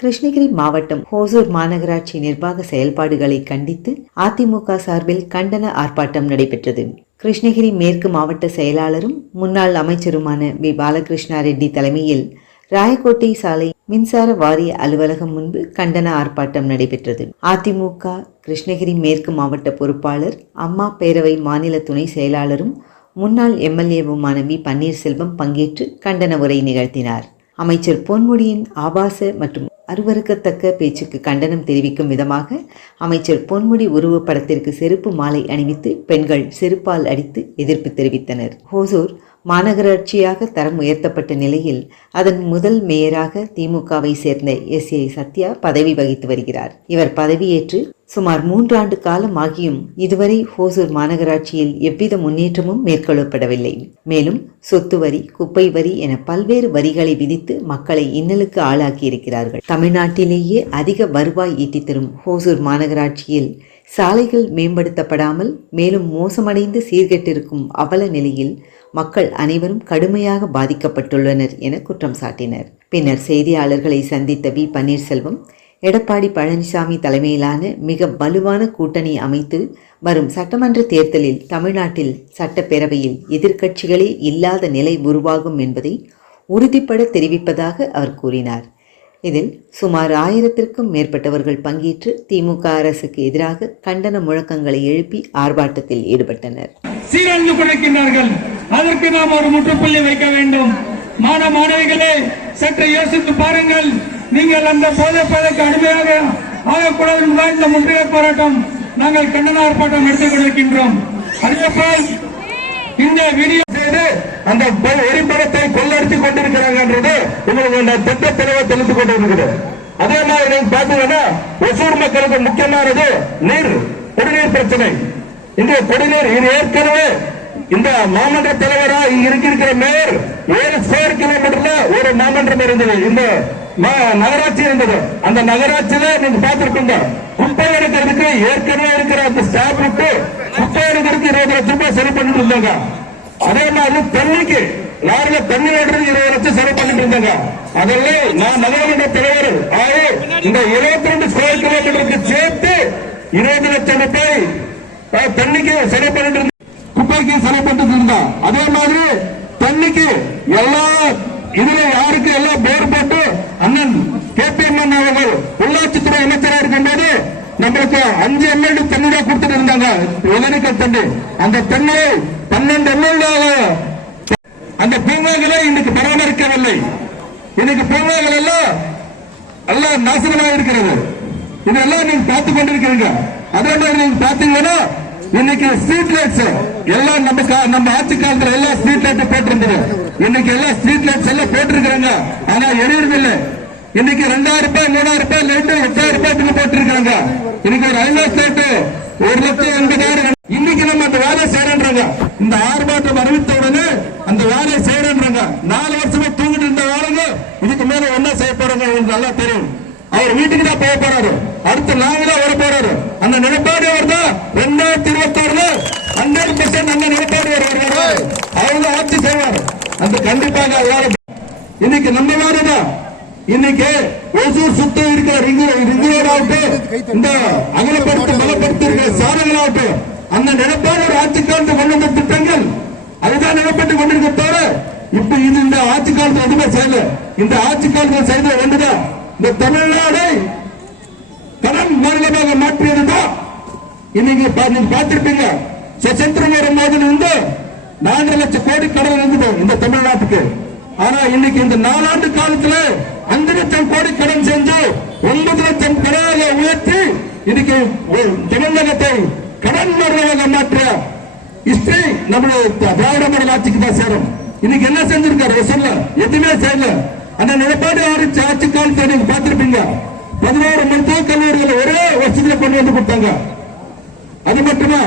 கிருஷ்ணகிரி மாவட்டம் ஹோசூர் மாநகராட்சி நிர்வாக செயல்பாடுகளை கண்டித்து அதிமுக சார்பில் கண்டன ஆர்ப்பாட்டம் நடைபெற்றது. கிருஷ்ணகிரி மேற்கு மாவட்ட செயலாளரும் முன்னாள் அமைச்சருமான வி. பாலகிருஷ்ணா ரெட்டி தலைமையில் ராயக்கோட்டை சாலை மின்சார வாரிய அலுவலகம் முன்பு கண்டன ஆர்ப்பாட்டம் நடைபெற்றது. அதிமுக கிருஷ்ணகிரி மேற்கு மாவட்ட பொறுப்பாளர் அம்மா பேரவை மாநில துணை செயலாளரும் முன்னாள் எம்எல்ஏவுமான வி. பன்னீர்செல்வம் பங்கேற்று கண்டன உரை நிகழ்த்தினார். அமைச்சர் பொன்முடியின் ஆபாச மற்றும் அருவருக்கத்தக்க பேச்சுக்கு கண்டனம் தெரிவிக்கும் விதமாக அமைச்சர் பொன்முடி உருவப்படத்திற்கு செருப்பு மாலை அணிவித்து பெண்கள் செருப்பால் அடித்து எதிர்ப்பு தெரிவித்தனர். ஹோசூர் மாநகராட்சியாக தரம் உயர்த்தப்பட்ட நிலையில் அதன் முதல் மேயராக திமுகவை சேர்ந்த எஸ் ஏ சத்யா பதவி வகித்து வருகிறார். இவர் பதவியேற்று சுமார் மூன்றாண்டு காலம் ஆகியும் இதுவரை ஹோசூர் மாநகராட்சியில் எவ்வித முன்னேற்றமும் மேற்கொள்ளப்படவில்லை. மேலும் சொத்து வரி குப்பை வரி என பல்வேறு வரிகளை விதித்து மக்களை இன்னலுக்கு ஆளாக்கியிருக்கிறார்கள். தமிழ்நாட்டிலேயே அதிக வருவாய் ஈட்டித் தரும் ஹோசூர் மாநகராட்சியில் சாலைகள் மேம்படுத்தப்படாமல் மேலும் மோசமடைந்து சீர்கெட்டிருக்கும் அவல நிலையில் மக்கள் அனைவரும் கடுமையாக பாதிக்கப்பட்டுள்ளனர் என குற்றம் சாட்டினர். பின்னர் செய்தியாளர்களை சந்தித்த வி. பன்னீர்செல்வம் எடப்பாடி பழனிசாமி தலைமையிலான மிக வலுவான கூட்டணி அமைத்து வரும் சட்டமன்ற தேர்தலில் தமிழ்நாட்டில் சட்டப்பேரவையில் எதிர்க்கட்சிகளே இல்லாத நிலை உருவாகும் என்பதை உறுதிப்பட தெரிவிப்பதாக அவர் கூறினார். இதில் சுமார் ஆயிரத்திற்கும் மேற்பட்டவர்கள் பங்கேற்று திமுக அரசுக்கு எதிராக கண்டன முழக்கங்களை எழுப்பி ஆர்ப்பாட்டத்தில் ஈடுபட்டனர். அதற்கு நாம் ஒரு முற்றுப்புள்ளி வைக்க வேண்டும். மாணவ மாணவிகளே சற்று யோசித்து பாருங்கள். நீங்கள் அந்த போதை பழக்க அடிமையாக ஆகக்கூடாது என்பதால் இந்த முற்றுகை போராட்டம் நாங்கள் கண்டன ஆர்ப்பாட்டம் எடுத்துக் கொண்டிருக்கின்றோம். அதேபோல் இந்த வீடியோ செய்து அந்த ப- கொள்ளடித்துக் கொண்டிருக்கிறாங்க கொண்டிருக்கிறாங்கன்றது உங்களுக்கு அந்த திட்ட தெளிவா தெரிந்து கொண்டிருக்கிறது. அதே மாதிரி நீங்க பாத்தீங்கன்னா ஒசூர் மக்களுக்கு முக்கியமானது நீர் குடிநீர் பிரச்சனை. இந்த குடிநீர் இது ஏற்கனவே இந்த மாமன்ற தலைவரா இருக்கிற மேயர் ஏழு ஸ்கொயர் கிலோமீட்டர்ல ஒரு மாமன்றம் இருந்தது. இந்த மா- நகராட்சி இருந்தது. அந்த நகராட்சியில நீங்க பார்த்திருப்பீங்க. குப்பை எடுக்கிறதுக்கு ஏற்கனவே இருக்கிற அந்த ஸ்டாப் விட்டு குப்பை எடுக்கிறதுக்கு இருபது லட்சம் ரூபாய் சரி பண்ணிட்டு இருந்தாங்க. அதே மாதிரி தண்ணிக்கு லாரில தண்ணி ஓடுறது இருபது லட்சம் சரி பண்ணிட்டு இருந்தாங்க. அதெல்லாம் நான் நகரமன்ற தலைவர் ஆகி இந்த இருபத்தி ரெண்டு ஸ்கொயர் கிலோமீட்டருக்கு சேர்த்து இருபது லட்சம் ரூபாய் தண்ணிக்கு சரி பண்ணிட்டு இருந்தா குப்பைக்கு இருந்தோம் அதே மாதிரி தண்ணிக்கு எல்லா இதுல யாருக்கு எல்லாம் பேர் போட்டு அண்ணன் கே பி எம் அவர்கள் உள்ளாட்சித்துறை அமைச்சராக இருக்கும்போது நம்மளுக்கு அஞ்சு எம்எல்ஏ தண்ணி தான் கொடுத்துட்டு இருந்தாங்க. ஒகேனக்கல் தண்ணி அந்த தண்ணியை பன்னெண்டு எம்எல்ஏ அந்த பூங்காக்களை இன்னைக்கு பராமரிக்கவில்லை. இன்னைக்கு பூங்காக்கள் எல்லாம் எல்லாம் நாசனமாக இருக்கிறது இதெல்லாம் நீங்க பார்த்து கொண்டிருக்கிறீங்க. அதே மாதிரி நீங்க பாத்தீங்கன்னா இன்னைக்கு ஸ்ட்ரீட் லைட்ஸ் எல்லாம் நம்ம நம்ம ஆட்சி காலத்துல எல்லாம் ஸ்ட்ரீட் லைட்டும் போட்டிருந்தது. இன்னைக்கு எல்லாம் ஸ்ட்ரீட் லைட்ஸ் எல்லாம் போட்டிருக்கிறாங்க. ஆனா எரியறதில்லை இன்னைக்கு ரெண்டாயிரம் ரூபாய் மூணாயிரம் ரூபாய் லைட்டு எட்டாயிரம் ரூபாய் போட்டிருக்காங்க இன்னைக்கு ஒரு ஐநூறு லைட்டு ஒரு லட்சம் எண்பதாயிரம் இன்னைக்கு நம்ம அந்த வேலையை செய்யறோன்றாங்க இந்த ஆர்ப்பாட்டம் அறிவித்த உடனே அந்த வேலையை செய்யறோன்றாங்க நாலு வருஷமா தூங்கிட்டு இருந்த வேலைங்க இதுக்கு மேல என்ன செய்ய போறாங்க உங்களுக்கு நல்லா தெரியும். அவர் வீட்டுக்கு தான் போக போறாரு. அடுத்து நாங்க தான் வர போறாரு. அந்த நிலைப்பாடு அவர் தான் இருபத்தி ஆட்சி செய்வார். அந்த கண்டிப்பாக இன்னைக்கு நம்ம வேலைதான் இன்னைக்கு ஒசூர் சுத்த இருக்கிற ரிங்கு ஆகட்டும் இந்த அகலப்படுத்தி பலப்படுத்தி இருக்கிற அந்த நிலப்பாடு ஒரு ஆட்சி காலத்து கொண்டு வந்த திட்டங்கள் அதுதான் நிலப்பட்டு கொண்டிருக்க தவிர இப்ப இது இந்த ஆட்சி காலத்துல எதுவுமே செய்யல இந்த ஆட்சி காலத்துல செய்த ஒன்றுதான் இந்த தமிழ்நாடை கடன் மாநிலமாக மாற்றியதுதான். இன்னைக்கு நீங்க பார்த்திருப்பீங்க. சுதந்திரம் வரும்போது வந்து நான்கு லட்சம் கோடி கடன் இருந்தது இந்த தமிழ்நாட்டுக்கு. ஆனா இன்னைக்கு இந்த நாலாண்டு காலத்துல அஞ்சு லட்சம் கோடி கடன் செஞ்சு ஒன்பது லட்சம் கடனை உயர்த்தி இன்னைக்கு தமிழகத்தை கடன் மரணமாக மாற்ற ஹிஸ்டரி நம்மளுடைய திராவிட மாடல் ஆட்சிக்கு தான் சேரும். இன்னைக்கு என்ன செஞ்சிருக்காரு? சொல்ல. எதுவுமே செய்யல. அந்த நிலப்பாடு ஆட்சி ஆட்சி காலத்தை நீங்க பார்த்திருப்பீங்க. பதினோரு மருத்துவக் கல்லூரிகளை ஒரே வருஷத்துல கொண்டு வந்து கொடுத்தாங்க. அது மட்டுமா?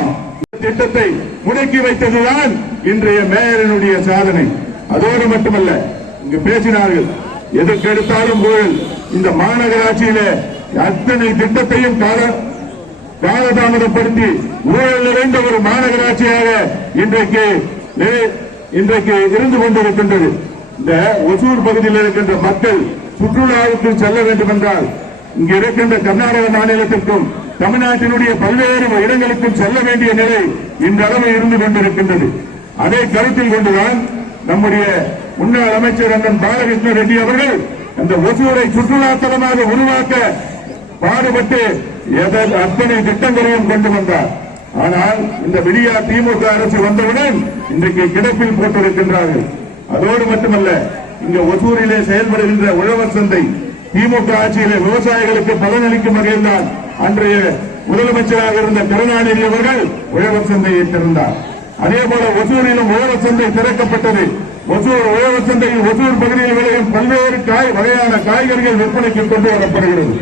திட்டத்தை முடக்கி வைத்ததுதான் இன்றைய மேயரனுடைய சாதனை. அதோடு மட்டுமல்ல இங்கு பேசினார்கள் எதற்கெடுத்தாலும் ஊழல் இந்த மாநகராட்சியில அத்தனை திட்டத்தையும் காலதாமதப்படுத்தி ஊழல் நிறைந்த ஒரு மாநகராட்சியாக இன்றைக்கு இன்றைக்கு இருந்து கொண்டிருக்கின்றது. இந்த ஒசூர் பகுதியில் இருக்கின்ற மக்கள் சுற்றுலாவுக்கு செல்ல வேண்டும் என்றால் இங்க இருக்கின்ற கர்நாடக மாநிலத்திற்கும் தமிழ்நாட்டினுடைய பல்வேறு இடங்களுக்கும் செல்ல வேண்டிய நிலை இந்த அளவு இருந்து கொண்டிருக்கின்றது. அதை கருத்தில் கொண்டுதான் நம்முடைய முன்னாள் அமைச்சர் அண்ணன் பாலகிருஷ்ண ரெட்டி அவர்கள் அந்த ஒசூரை சுற்றுலா தலமாக உருவாக்க பாடுபட்டு அத்தனை திட்டங்களையும் கொண்டு வந்தார். ஆனால் இந்த விடியா திமுக அரசு வந்தவுடன் இன்றைக்கு கிடப்பில் போட்டிருக்கின்றார்கள். அதோடு மட்டுமல்ல இங்க ஒசூரிலே செயல்படுகின்ற உழவர் சந்தை திமுக ஆட்சியிலே விவசாயிகளுக்கு பலனளிக்கும் வகையில் தான் அன்றைய முதலமைச்சராக இருந்த கருணாநிதி அவர்கள் உழவர் சந்தையை திறந்தார் அதே போல ஒசூரிலும் உழவர் சந்தை திறக்கப்பட்டது. ஒசூர் உழவர் சந்தையில் ஒசூர் பகுதியில் விளையும் பல்வேறு காய் வகையான காய்கறிகள் விற்பனைக்கு கொண்டு வரப்படுகிறது.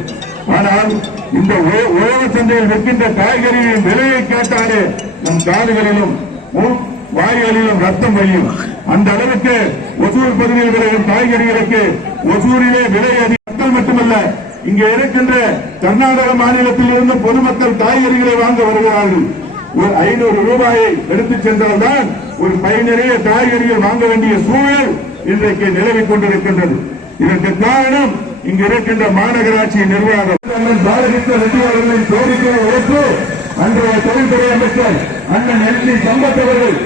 ஆனால் இந்த உழவர் சந்தையில் விற்கின்ற காய்கறிகளின் விலையை கேட்டாலே நம் காதுகளிலும் வாய்களிலும் ரத்தம் வழியும். அந்த அளவுக்கு ஒசூர் பகுதியில் விளையும் காய்கறிகளுக்கு ஒசூரிலே விலை அதிகம் மக்கள் மட்டுமல்ல இங்க இருக்கின்ற கர்நாடக மாநிலத்தில் இருந்து பொதுமக்கள் காய்கறிகளை வாங்க வருகிறார்கள். ஒரு ஐநூறு ரூபாயை எடுத்துச் சென்றால்தான் ஒரு பை நிறைய காய்கறிகள் வாங்க வேண்டிய சூழல் இன்றைக்கு நிலவிக் கொண்டிருக்கின்றது. இதற்கு காரணம் இங்கு இருக்கின்ற மாநகராட்சி நிர்வாகம். பாலகிருஷ்ண ரெட்டி அவர்களின் கோரிக்கையை ஏற்று அன்றைய தொழில்துறை அமைச்சர் அண்ணன் எல் சி சம்பத் அவர்கள்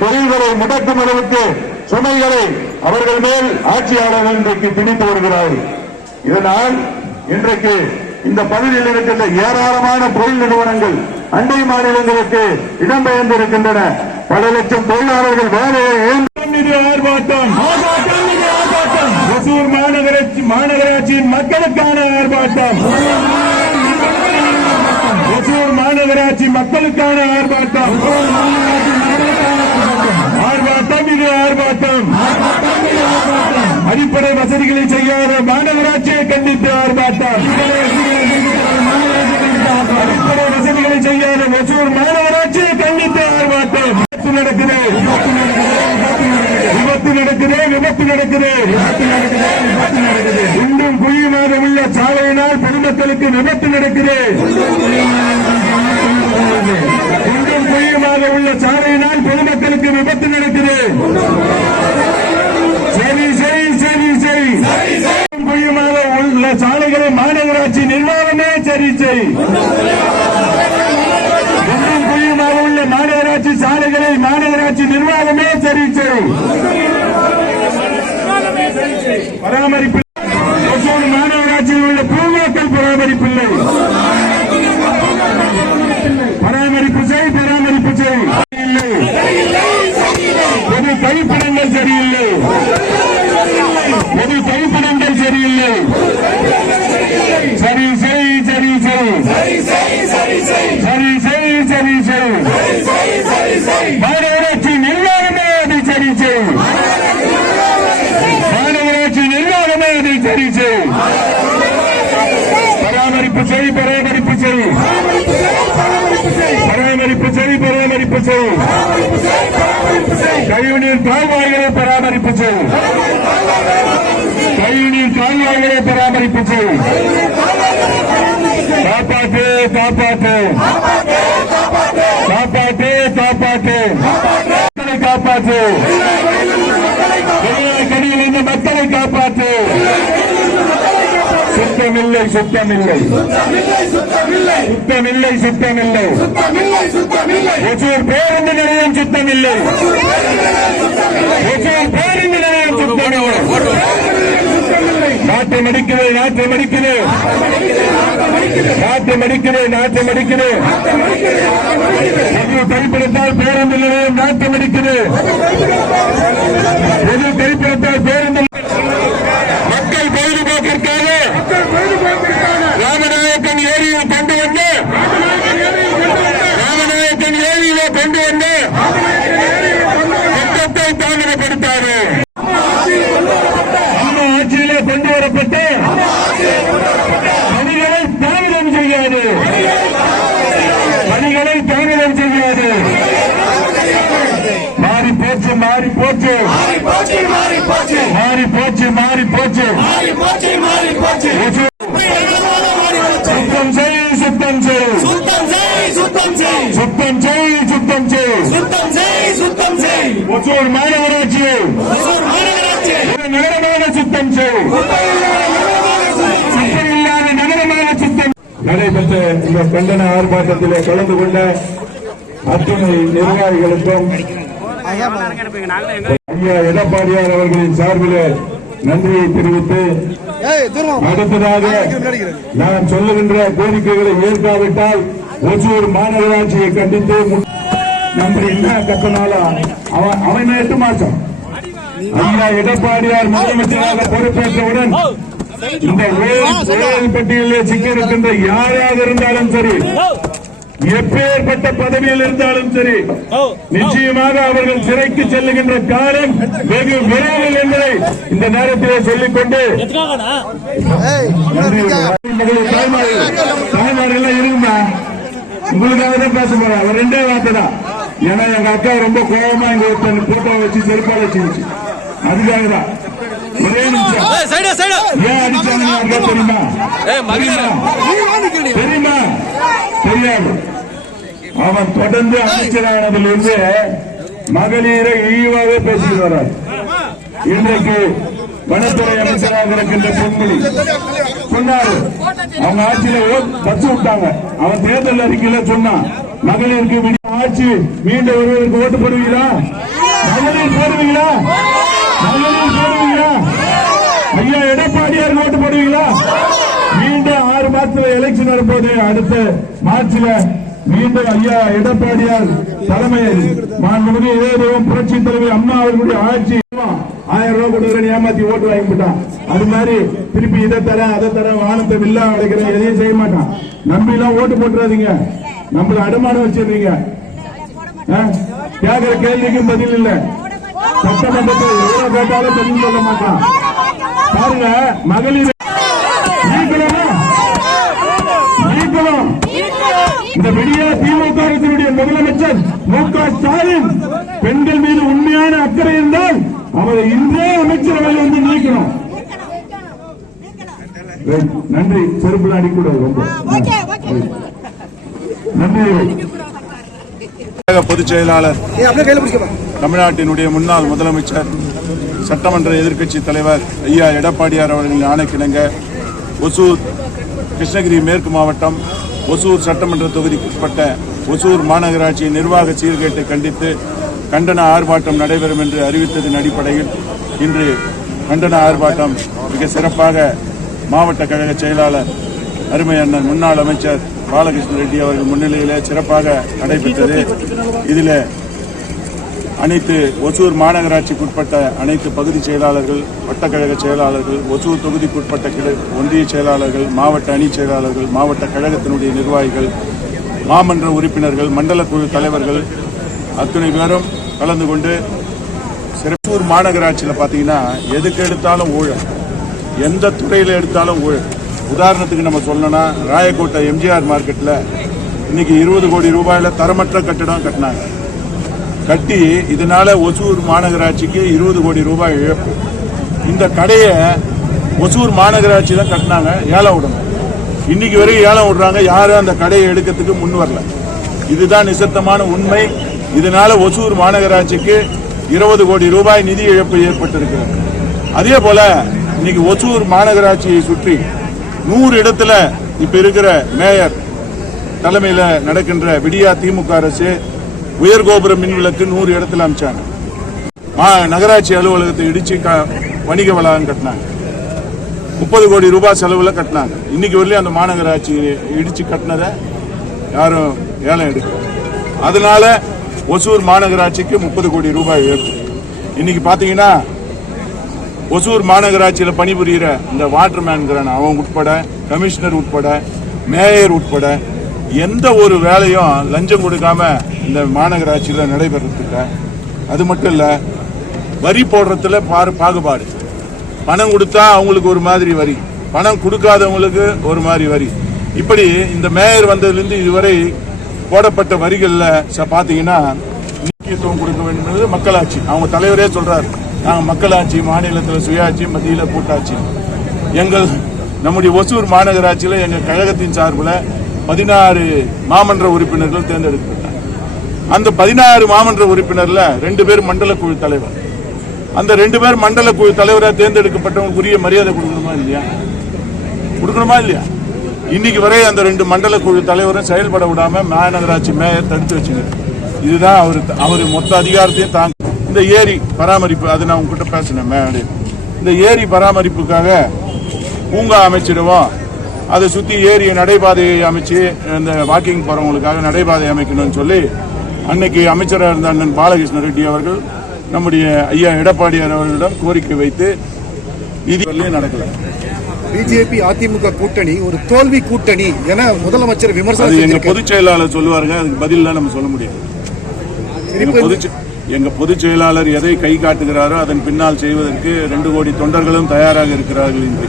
தொழில்களை முடக்கும் அளவுக்கு சுமைகளை அவர்கள் மேல் ஆட்சியாளர்கள் இன்றைக்கு திணித்து வருகிறார்கள் இதனால் இன்றைக்கு இந்த பகுதியில் இருக்கின்ற ஏராளமான தொழில் நிறுவனங்கள் அண்டை மாநிலங்களுக்கு இடம்பெயர்ந்திருக்கின்றன பல லட்சம் தொழிலாளர்கள் வேலையை ஆர்ப்பாட்டம். ஒசூர் மாநகராட்சி மாநகராட்சியின் மக்களுக்கான ஆர்ப்பாட்டம். ஒசூர் மாநகராட்சி மக்களுக்கான ஆர்ப்பாட்டம். ஆர்ப்பாட்டம் ஆர்ப்பாட்டம். அடிப்படை வசதிகளை செய்யாத மாநகராட்சியை கண்டித்து ஆர்ப்பாட்டம். அடிப்படை வசதிகளை செய்யாத ஒசூர் மாநகராட்சியை கண்டித்து ஆர்ப்பாட்டம் விபத்து நடக்குது விபத்து நடக்குது விபத்து நடக்குது இன்றும் குழியுமாக உள்ள சாலையினால் பொதுமக்களுக்கு விபத்து நடக்குது இன்றும் குழியுமாக உள்ள சாலையினால் பொதுமக்களுக்கு விபத்து நடக்குது சரி சரி சரி சரி இன்றும் குழியுமாக உள்ள சாலைகளை மாநகராட்சி நிர்வாகமே சரி குழியுமாக உள்ள மாநகராட்சி சாலைகளை மாநகராட்சி நிர்வாகமே சரி பராமரிப்பு ஒசூர் மாநகராட்சியில் உள்ள பூங்காக்கள் பராமரிப்பில்லை பராமரிப்பு செய் பராமரிப்பு செய். இல்லை பொது கழிப்பிடங்கள் சரியில்லை பொது கழிப்பிடங்கள் சரியில்லை சரி செய் சரி செய் சரி செய் சரி செய் மாநகராட்சி நிர்வாகமே அதை சரி செய் மாநகராட்சி நிர்வாகமே அதை சரி செய் பராமரிப்பு செய் பராமரிப்பு செய் பராமரிப்பு செய் பராமரிப்பு செய் கழிவுநீர் கால்வாய்களை பராமரிப்பு செய் கழிவுநீர் கால்வாய்களை பராமரிப்பு செய் காப்பாற்று காப்பாற்று காப்பாற்று காப்பாற்று காப்பாற்று கடியில் இந்த மக்களை காப்பாற்று சுத்தமில்லை சுத்தமில்லை. சுத்தமில்லை சுத்தமில்லை. ஒசூர் பேருந்து நிலையம் சுத்தமில்லை. ஒசூர் பேருந்து நிலையம் சுத்தமில்லை. நாட்டம் அடிக்குது நாட்டம் அடிக்குது நாட்டம் அடிக்குது நாட்டம் அடிக்குது எது கைப்பிடித்தால் பேருந்து நிலையம் நாட்டம் அடிக்குது எது கைப்பிடித்தால் பேருந்து பொழுதுபோக்கிற்காக ராமநாயக்கன் ஏரியில் கொண்டு வந்து ராமநாயக்கன் ஏரியில கொண்டு வந்து திட்டத்தை தாமதப்படுத்தாரு அம்மா ஆட்சியிலே கொண்டு வரப்பட்டு பணிகளை தாமதம் செய்யாது பணிகளை தாமதம் செய்யாது மாறி போச்சு. மாறி போச்சு மாறி போச்சு. மாறி போச்சு சுத்தம் செய் சுத்தம் செய். சுத்தம் செய் சுத்தம் செய். சுத்தம் செய் சுத்தம் செய். சுத்தம் செய் சுத்தம் செய். ஒசூர் மாநகராட்சி. ஒசூர் மாநகராட்சி. ஒரு நகரமான சுத்தம் சுத்தம். நடைபெற்ற இந்த கண்டன ஆர்ப்பாட்டத்திலே கலந்து கொண்ட அத்துணை நிர்வாகிகளுக்கும் எடப்பாடியார் அவர்களின் சார்பிலே நன்றியை தெரிவித்து அடுத்ததாக நான் சொல்லுகின்ற கோரிக்கைகளை ஏற்காவிட்டால் ஒசூர் மாநகராட்சியை கண்டித்து நம்ம என்ன கத்தினாலும் அவன் அவன் எட்டு மாசம் ஐயா எடப்பாடியார் முதலமைச்சராக பொறுப்பேற்றவுடன் இந்த ஊழல் பட்டியலில் சிக்கியிருக்கின்ற யாராக இருந்தாலும் சரி எப்பேற்பட்ட பதவியில் இருந்தாலும் சரி நிச்சயமாக அவர்கள் சிறைக்கு செல்லுகின்ற காலம் வெகு விரைவில் என்பதை இந்த நேரத்திலே சொல்லிக்கொண்டு தாய்மார்கள் தாய்மார்கள் எல்லாம் இருக்குமா உங்களுக்காக தான் பேச போறேன். அவர் ரெண்டே வார்த்தை தான் ஏன்னா எங்க அக்கா ரொம்ப கோபமா இங்க ஒருத்தன் போட்டோ வச்சு செருப்பால வச்சிருச்சு அதுக்காக தான் ஒரே நிமிஷம் சைடு சைடு. ஏன் அடிச்சாங்க தெரியுமா. தெரியுமா? தெரியாது. அவன் தொடர்ந்து அமைச்சரானதிலிருந்து மகளிரை இழிவாக பேசிட்டு வர்றார். இன்றைக்கு வனத்துறை அமைச்சராக இருக்கின்ற பொன்முடி. சொன்னாரு. அவங்க ஆட்சியில பச்சு விட்டாங்க. அவன் தேர்தல் அறிக்கையில சொன்னான். மகளிருக்கு ஆட்சி மீண்டும் ஒருவருக்கு ஓட்டு போடுவீங்களா? மகளிர் போடுவீங்களா? மகளிர் போடுவீங்களா? ஐயா எடப்பாடியார் ஓட்டு போடுவீங்களா? மீண்டும் ஆறு மாசத்துல எலெக்ஷன் வரும்போது அடுத்த மார்ச்ல மீண்டும் ஐயா எடப்பாடியார் தலைமையில் மாண்புமிகு இதயம் புரட்சி தலைவர் அம்மா அவர்களுடைய ஆட்சி ஆயிரம் ரூபாய் கொடுக்குறேன் ஏமாத்தி ஓட்டு வாங்கி போட்டான் அது மாதிரி திருப்பி இதை தரேன் அதை தரேன் வானத்தை வில்லா அடைக்கிறேன் எதையும் செய்ய மாட்டான். நம்பி எல்லாம் ஓட்டு போட்டுறாதீங்க. நம்மள அடமானம் வச்சிருந்தீங்க கேட்கிற கேள்விக்கும் பதில் இல்ல. சட்டமன்றத்தில் எவ்வளவு கேட்டாலும் பதில் சொல்ல மாட்டான். பாருங்க மகளிர். இந்த விடிய திமுக அரசினுடைய முதலமைச்சர் மு க ஸ்டாலின் பெண்கள் மீது உண்மையான அக்கறை இருந்தால் அவரை இன்றே அமைச்சரவையில் வந்து நீக்கணும். நன்றி. செருப்புல அடிக்கூடாது ரொம்ப. நன்றி. தமிழக பொதுச் செயலாளர் தமிழ்நாட்டினுடைய முன்னாள் முதலமைச்சர் சட்டமன்ற எதிர்க்கட்சி தலைவர் ஐயா எடப்பாடியார் அவர்களின் ஆணைக்கிணங்க ஒசூர் கிருஷ்ணகிரி மேற்கு மாவட்டம் ஒசூர் சட்டமன்ற தொகுதிக்குட்பட்ட ஒசூர் மாநகராட்சி நிர்வாக சீர்கேட்டை கண்டித்து கண்டன ஆர்ப்பாட்டம் நடைபெறும் என்று அறிவித்ததன் அடிப்படையில் இன்று கண்டன ஆர்ப்பாட்டம் மிக சிறப்பாக மாவட்ட கழக செயலாளர் அருமை அண்ணன் முன்னாள் அமைச்சர் பாலகிருஷ்ண ரெட்டி அவர்கள் முன்னிலையிலே சிறப்பாக நடைபெற்றது. இதில் அனைத்து ஒசூர் மாநகராட்சிக்குட்பட்ட அனைத்து பகுதி செயலாளர்கள் வட்டக்கழக செயலாளர்கள் ஒசூர் தொகுதிக்குட்பட்ட கிளை ஒன்றிய செயலாளர்கள் மாவட்ட அணி செயலாளர்கள் மாவட்ட கழகத்தினுடைய நிர்வாகிகள் மாமன்ற உறுப்பினர்கள் மண்டல குழு தலைவர்கள் அத்துணை பேரும் கலந்து கொண்டு சிறப்பூர் மாநகராட்சியில் பார்த்தீங்கன்னா எதுக்கு எடுத்தாலும் ஊழல். எந்த துறையில் எடுத்தாலும் ஊழல். உதாரணத்துக்கு நம்ம சொல்லணும்னா ராயக்கோட்டை எம்ஜிஆர் மார்க்கெட்டில் இன்னைக்கு இருபது கோடி ரூபாயில் தரமற்ற கட்டிடம் கட்டினாங்க. கட்டி இதனால ஒசூர் மாநகராட்சிக்கு இருபது கோடி ரூபாய் இழப்பு. இந்த கடையை ஒசூர் மாநகராட்சி தான் கட்டினாங்க ஏலம் விடணும். இன்னைக்கு வரைக்கும் ஏலம் விடுறாங்க யாரும் அந்த கடையை எடுக்கிறதுக்கு முன் வரல. இதுதான் நிசத்தமான உண்மை. இதனால ஒசூர் மாநகராட்சிக்கு இருபது கோடி ரூபாய் நிதி இழப்பு ஏற்பட்டிருக்கிறது. அதே போல இன்னைக்கு ஒசூர் மாநகராட்சியை சுற்றி நூறு இடத்துல இப்ப இருக்கிற மேயர் தலைமையில் நடக்கின்ற விடியா திமுக அரசு உயர்கோபுர மின் விளக்கு நூறு இடத்துல அமைச்சாங்க. மா- நகராட்சி அலுவலகத்தை இடிச்சு க- வணிக வளாகம் கட்டினாங்க. முப்பது கோடி ரூபாய் செலவில் கட்டினாங்க. இன்னைக்கு வரலையும் அந்த மாநகராட்சி இடிச்சு கட்டினதை? யாரும் ஏலம் எடுக்க அதனால ஒசூர் மாநகராட்சிக்கு முப்பது கோடி ரூபாய் இழப்பு இன்னைக்கு பார்த்தீங்கன்னா ஒசூர் மாநகராட்சியில் பணிபுரிகிற இந்த வாட்டர்மேன்கிறான் அவன் உட்பட கமிஷனர் உட்பட மேயர் உட்பட எந்த ஒரு வேலையும் லஞ்சம் கொடுக்காம இந்த மாநகராட்சியில் நடைபெறதுக்கு அது மட்டும் இல்லை வரி போடுறதுல பாரு பாகுபாடு. பணம் கொடுத்தா அவங்களுக்கு ஒரு மாதிரி வரி. பணம் கொடுக்காதவங்களுக்கு ஒரு மாதிரி வரி. இப்படி இந்த மேயர் வந்ததுலேருந்து இதுவரை போடப்பட்ட வரிகளில் ச- பார்த்தீங்கன்னா முக்கியத்துவம் கொடுக்க வேண்டும் என்பது மக்களாட்சி. அவங்க தலைவரே சொல்றாரு. நாங்கள் மக்களாட்சி மாநிலத்தில் சுயாட்சி மத்தியில் கூட்டாட்சி. எங்கள் நம்முடைய ஒசூர் மாநகராட்சியில் எங்கள் கழகத்தின் சார்பில் பதினாறு மாமன்ற உறுப்பினர்கள் தேர்ந்தெடுக்கப்பட்டார் அந்த பதினாறு மாமன்ற உறுப்பினர்ல ரெண்டு பேர் மண்டல குழு தலைவர். அந்த ரெண்டு பேர் மண்டல குழு தலைவராக தேர்ந்தெடுக்கப்பட்டவங்களுக்கு உரிய மரியாதை கொடுக்கணுமா இல்லையா? கொடுக்கணுமா இல்லையா? இன்னைக்கு வரை அந்த ரெண்டு மண்டல குழு தலைவரும் செயல்பட விடாம மாநகராட்சி மேயர் தடுத்து வச்சுங்க இதுதான் அவர் அவர் மொத்த அதிகாரத்தையும் தாங்க. இந்த ஏரி பராமரிப்பு அது நான் உங்ககிட்ட பேசினேன் மேடம் இந்த ஏரி பராமரிப்புக்காக பூங்கா அமைச்சிடுவோம். அதை சுத்தி ஏரி நடைபாதையை அமைச்சு இந்த வாக்கிங் போறவங்களுக்காக நடைபாதை அமைக்கணும்னு சொல்லி அன்னைக்கு அமைச்சராக இருந்த அண்ணன் பாலகிருஷ்ண ரெட்டி அவர்கள் நம்முடைய ஐயா எடப்பாடியார் அவர்களிடம் கோரிக்கை வைத்து நிதி நடக்கல. பிஜேபி அதிமுக கூட்டணி ஒரு தோல்வி கூட்டணி என முதலமைச்சர் விமர்சனம் எங்க. பொதுச் செயலாளர் சொல்லுவாருங்க அதுக்கு பதிலாம் நம்ம சொல்ல முடியாது எங்க இப்ப பொதுச் எங்க பொதுச் செயலாளர் எதை கை காட்டுகிறாரோ அதன் பின்னால் செய்வதற்கு ரெண்டு கோடி தொண்டர்களும் தயாராக இருக்கிறார்கள் என்று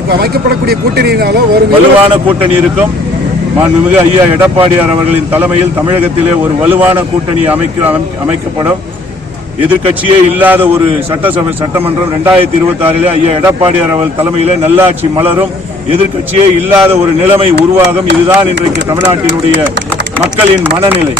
இப்போ அமைக்கப்படக்கூடிய கூட்டணியினால வரும் வலுவான கூட்டணி இருக்கும். மாண்புமிகு ஐயா எடப்பாடியார் அவர்களின் தலைமையில் தமிழகத்திலே ஒரு வலுவான கூட்டணி அமைக்க அமைக்கப்படும். எதிர்க்கட்சியே இல்லாத ஒரு சட்டசபை சட்டமன்றம் ரெண்டாயிரத்தி இருபத்தி ஆறிலே ஐயா எடப்பாடியார் அவர்கள் தலைமையிலே நல்லாட்சி மலரும். எதிர்க்கட்சியே இல்லாத ஒரு நிலைமை உருவாகும். இதுதான் இன்றைக்கு தமிழ்நாட்டினுடைய மக்களின் மனநிலை.